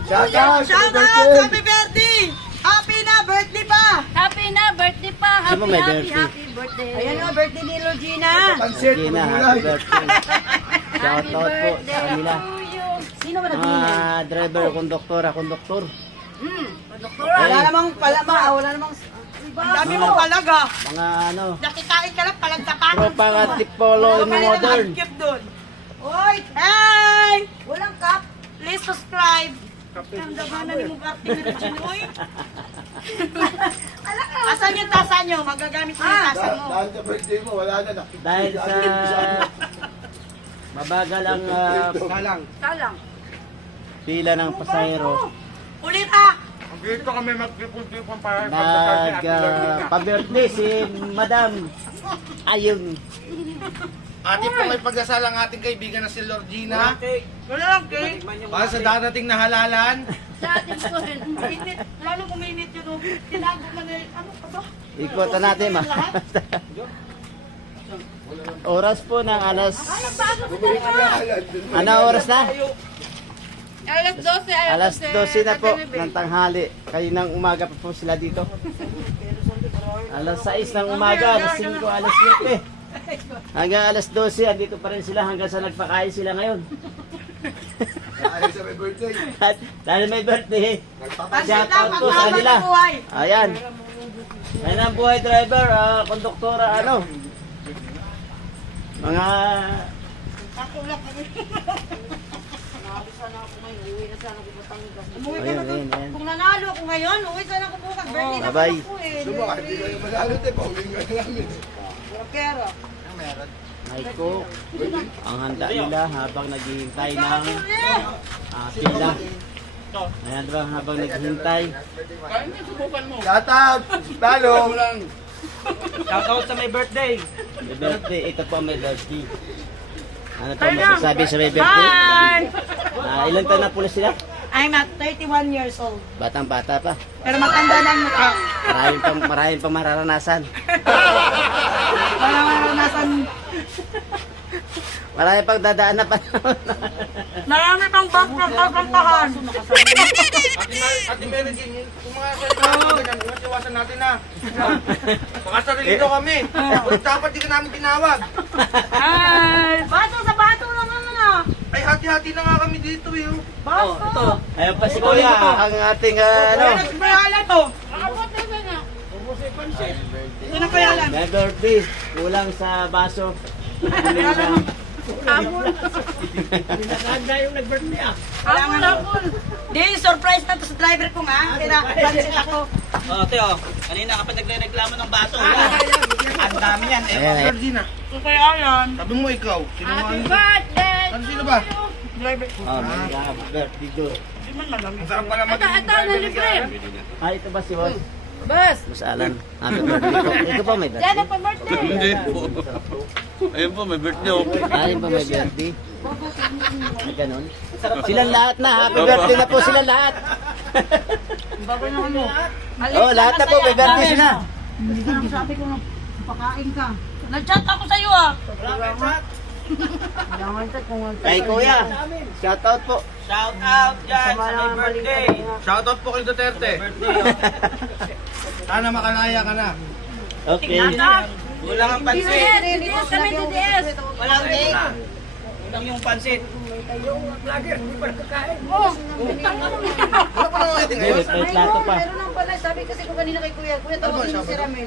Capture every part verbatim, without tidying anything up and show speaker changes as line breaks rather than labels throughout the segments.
Shout out!
Shout out! Happy birthday! Happy na birthday pa!
Happy na birthday pa!
Sino
Happy,
may
happy,
birthday?
happy birthday!
Ayan nga, birthday ni Logina.
Pansit,
Gina,
gulay.
happy birthday. Shout
Happy
out po sa
birthday
kanila.
to you!
Sino ba nag-winner?
Mga driver, konduktor, konduktor.
Hmm, doktora!
Wala namang palama, ah, wala namang... Ang dami mong palaga.
Mga ano,
Nakikain ka lang, palagtapakan.
tropang at tipolo in modern.
doon. Oy! Hey! Walang cup. Please subscribe. Ang dama na ni mong cup ni Chinoy. Asan yung tasa nyo? Magagamit mo yung tasa
Da-
mo.
Dahil sa birthday mo, wala na. nakikita
Dahil sa mabagal ang ah,
Salang!
pila ng pasahero,
Ulit ha!
Dito kami magpipon-pipon para
nag ah, pa-birthday si Madam. Ayun.
Ating po may pagdasal ang ating kaibigan na si Lordina
Wala lang, Kay.
para sa dadating na halalan.
Sa ating po rin.
Init. Lalo kuminit yun. oh. Tinago man eh. Ano pa ba?
Ikutan natin, ma. Oras po ng alas... Ano oras na?
Alas dose,
Alas dose na po ng tanghali. Kayo ng umaga pa po sila dito. Alas sais ng umaga, alas singko, alas siyete. Hanggang alas dose, andito pa rin sila hanggang sa nagpakain sila ngayon.
Dahil sa may birthday.
At dahil may birthday,
Pansit
shout
lang,
out po sa
pagmamahal
kanila.
ng buhay.
Ayan. Ayan ang buhay driver, ah, konduktora, ano. Mga...
Ako lang kami. Umuwi ka
Ayan,
na doon.
ayan, ayan.
Kung nanalo ako ngayon, uwi sana ako bukas. Birthday na
Bye-bye.
ako eh.
Subukan, hindi kayo manalo tayo. Pauling ka na namin.
Wala pera.
May cook. Ang handa nila habang naghihintay ng ah, pila. Ayan ba, habang naghihintay.
Kain niya, subukan mo.
Shout out! Talo!
Shoutout sa may birthday.
May birthday, ito po ang may birthday. Ano po masasabi sa may birthday?
Bye!
Ah, ilang taon na po na sila?
I'm at thirty-one years old.
Batang bata pa.
Pero matanda na ang mukha.
Maraming pang, maraming pang mararanasan.
Wala maranasan.
Maraming pang dadaan na pa.
Marami pang background kakantahan.
Ate, Mar- Ate Mary Jane, kung mga salita mo ganyan, iwasan natin na. Baka sarili daw kami. Dapat di ka namin tinawag.
Ay! Bato sa bato lang naman ah!
Ay, hati-hati na nga kami dito eh. oh.
Bato!
Ayun pa si Kuya, ang ating ah, ano.
Ano? Nagpayalan to! Ito na payalan.
May birthday, kulang sa baso. Kulang
Kailangan na. Di, surprise na to sa driver ko nga. Kinapansin ako.
Oh, Teo, kanina kapag nagre-reklamo ng baso, wala. Ang dami yan. Eh,
Ayan, ayan.
Lordina,
Ito payalan.
sabi mo ikaw. Sino mo
Happy
ano?
birthday!
Ano sino ba?
Driver ko.
Oh, may happy birthday doon.
Di man malamig.
Ang sarap pala
Ito,
maging
ito,
driver ni
nalibre.
Gary.
Ah, ito ba si Boss?
Bus!
Mas Alan. Happy birthday po. Ito pa may
Yan
birthday.
ang pa-birthday!
Hindi po. Ayun po, may birthday oh.
Ah, yun pa may birthday. Ay, ganun. Silang lahat na. Happy birthday na po silang lahat.
Bago na ano.
Oh, lahat na po. May birthday sila.
Hindi ka nang sabi ko na pakain ka. Nag-chat ako sa'yo ah. Kailangan chat kung
Kay Kuya. Shout out po.
Shout out dyan sa may birthday.
Shoutout po kay Duterte. Sana makalaya ka na.
Okay.
Kulang ang pansit.
D D S! D D S kami, D D S!
Walang cake. Kulang yung pansit.
Oh!
Wala pa naman iting
May
ngayon.
may plato pa.
Meron lang pala. Sabi kasi ko kanina kay Kuya. Kuya, tawagin mo si Ramel.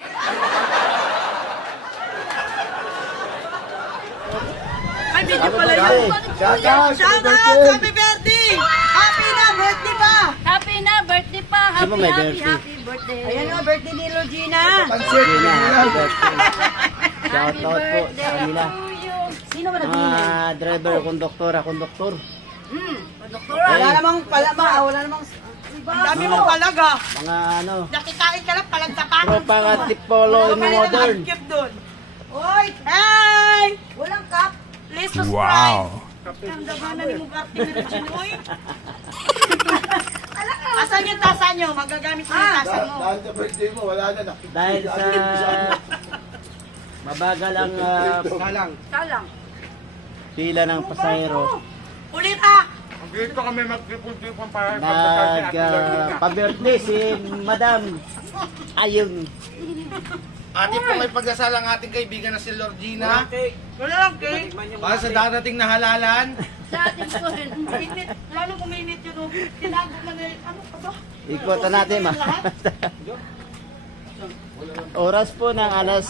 Ay, video
Happy
pala
birthday.
yun.
Shout out!
Shout out! Happy birthday! Happy na birthday pa!
Happy na birthday pa!
Sino
Happy,
may
happy,
birthday?
happy birthday!
Ayan nga, birthday ni Logina.
Pansit,
Gina, happy
gulay.
birthday. Shout
Happy
out po sa
birthday
kanila.
to you!
Sino ba nag-winner?
Mga driver, konduktora, konduktor.
Hmm, doktora!
Wala namang palama, ah, wala namang... Ang dami mong palaga.
Mga ano,
Nakikain ka lang, palagtapakan.
tropang at tipolo in modern.
doon. Oy! Hey! Walang cup. Please subscribe. Wow! Ang dama na ni mong cup ni Chinoy. Asan yung tasa nyo? Magagamit mo yung tasa
Da-
mo.
Dahil sa birthday mo, wala na. nakikita
Dahil sa mabagal ang ah,
Salang.
Salang!
pila ng pasahero,
Ulit ha!
Dito kami magtipon-tipon para pagkakal ni Ate Lorgina.
Nag-pa-birthday si Madam. Ayun.
Ate po may pagdasal ang ating kaibigan na si Lorgina.
Wala lang, cake.
Para sa darating na halalan.
Sa ating po rin.
Mainit. Lalo kuminit yun. oh. Tinago na na ano pa ba?
Ikutan natin, ma. Oras po ng alas...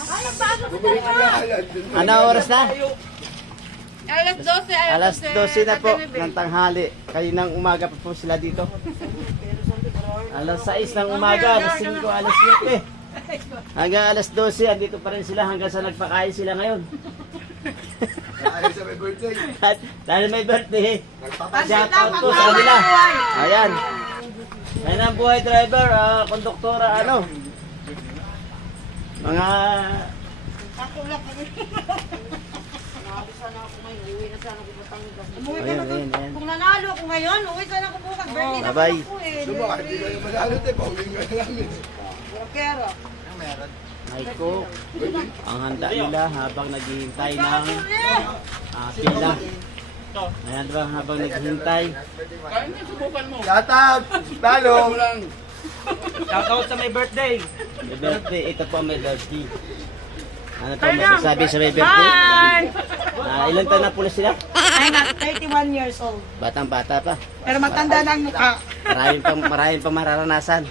Ano oras na?
Alas dose,
Alas dose na po ng tanghali. Kayo ng umaga pa po sila dito. Alas sais ng umaga, alas singko, alas siyete. Hanggang alas dose, andito pa rin sila hanggang sa nagpakain sila ngayon.
Ayaw sa may birthday.
At dahil may birthday,
Nagpapansin.
shout out po sa kanila. Ayan. Ayan ang buhay driver, ah, konduktora, ano. Mga...
Ako lang kami. Nakali sana ako ngayon. Uwi na sana ako Batangas. Umuwi ka
Ayan,
na
ayan, ayan.
Kung nanalo ako ngayon, uwi sana ako bukas. Birthday na
Bye-bye.
ako eh.
Subukan, hindi kayo manalo tayo. Pauwi nga namin.
Wala pera.
May coke. Ang handa nila habang naghihintay ng ah, pila. Ayan ba, habang naghihintay.
Shout out! Talong!
Shoutout sa may birthday.
May birthday, ito po ang may birthday. Ano po masasabi sa may birthday? Ah, ilang taon na po na sila?
I'm not thirty-one years old.
Batang bata pa.
Pero matanda na ang mukha.
Maraming pang, maraming pang mararanasan.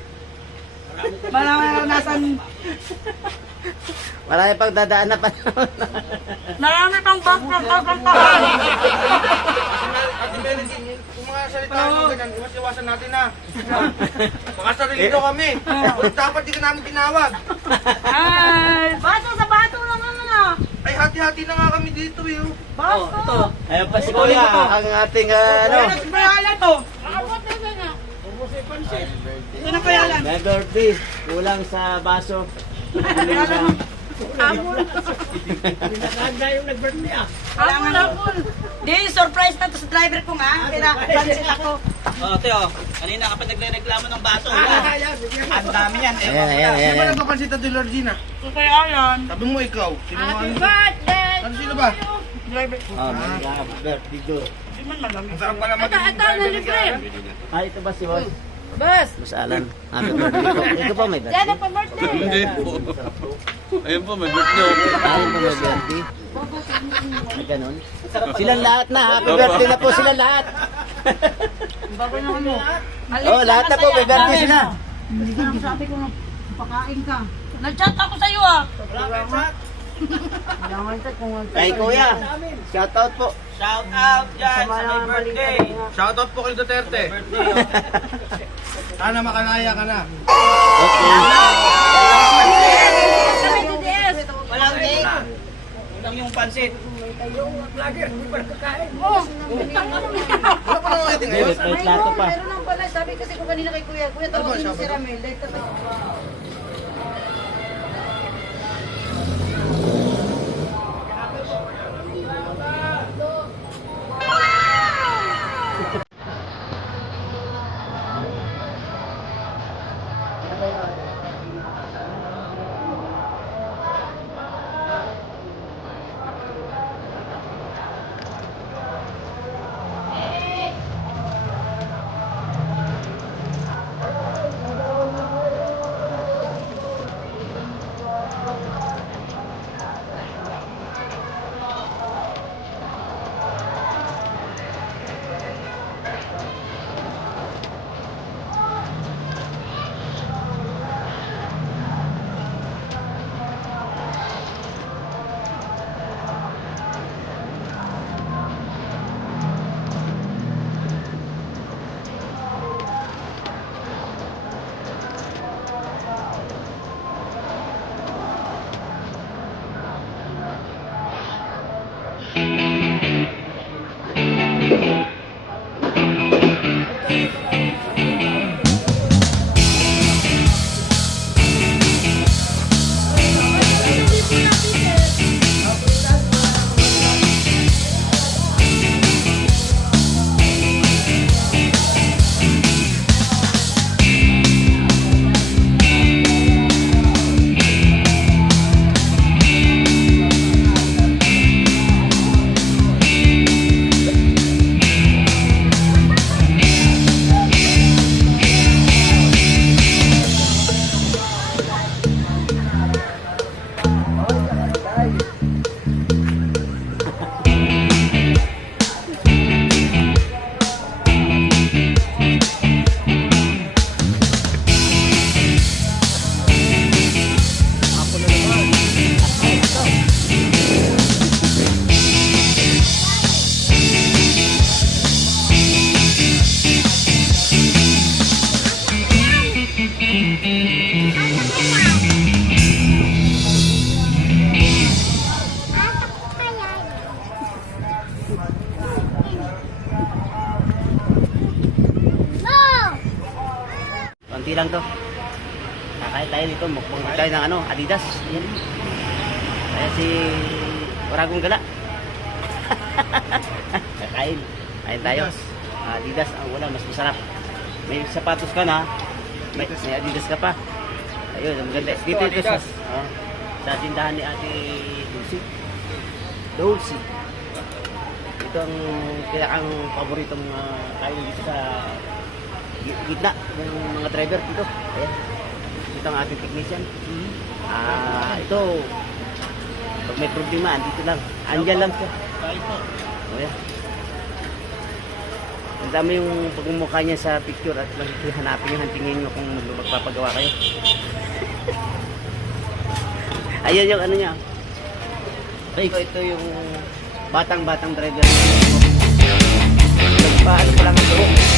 Marami nasan.
Maraming pang dadaan na panahon.
Marami pang background kakampahan.
Ate Mary Jean, kung mga salita ng ganyan, iwas-iwasan natin na. Baka sarilito kami. Dapat di ka namin tinawag.
Ay, bato sa bato lang naman ah.
Ay, hati-hati na nga kami dito eh. oh.
Bato.
Ayun pa si Kuya, ang ating ah, ano,
Ano si Bayala to? Ito na Bayala.
may birthday. Kulang sa baso. Kulang sa...
Kailangan na. Di, surprise na to sa driver ko nga. Kaya pansin ako.
Oh, Teo, kanina kapag nagre-reklamo ng baso, wala. Ang dami yan. Eh.
Ayan, ayan,
Sino
ayan.
ba
ayan.
nagpapansin Ate Lorgina?
So kaya yan.
Sabi mo ikaw. Sino mo
Happy
ano?
birthday!
Ano sino ba?
Driver.
Oh, may birthday do.
Di man malamig.
Ang sarap pala
Ito,
maging
ito,
driver ni
nalibre.
Karen.
Ah, ito ba si Boss?
Boss,
Mas Alan. Happy birthday po. Ito po may
yan
birthday.
ang pa-birthday.
Ayun po, may birthday ako.
Ayun po may birthday. Ay, ganun. Silang lahat na. Happy birthday na po silang lahat.
Bago na ano.
Oh, lahat na po. May birthday sila.
Hindi ka nang sabi ko na pakain ka. Nag-chat ako sa'yo ah.
Kay Kuya. Shout out po.
Shout out dyan sa may birthday.
Shoutout po kay Duterte. Sana makalaya ka na.
Okay.
Kami D D S.
Walang cake. Walang yung pansit.
Wala pa naman iting
May
ngayon.
may plato pa.
Meron lang pala. Sabi kasi ko kanina kay Kuya. Kuya,
Ano ba,
tawagin mo
siya
si
ba?
Ramel. Like,
Kunti lang to. Kakain tayo dito, mukbang tayo ng ano, Adidas. Yan. Kaya si Waragong Gala. Kakain. Kain tayo. Adidas ang wala, mas masarap. May sapatos ka na, may, may Adidas ka pa. Ayun, ang maganda. Dito ito sa, oh, sa tindahan ni Ate Dulce. Dulce. Ito ang pinakang paboritong uh, kain dito sa gitna ng mga driver dito. Ayan. Ito ang ating technician. Ah, ito pag may problema, andito lang. Andyan lang siya. Oh, yeah. Ang dami yung pagmumukha niya sa picture at hanapin nyo, hantingin nyo kung magpapagawa kayo. Ayan yung ano niya. Ito, ito yung batang-batang driver. Nagpaano pa lang ang buhok.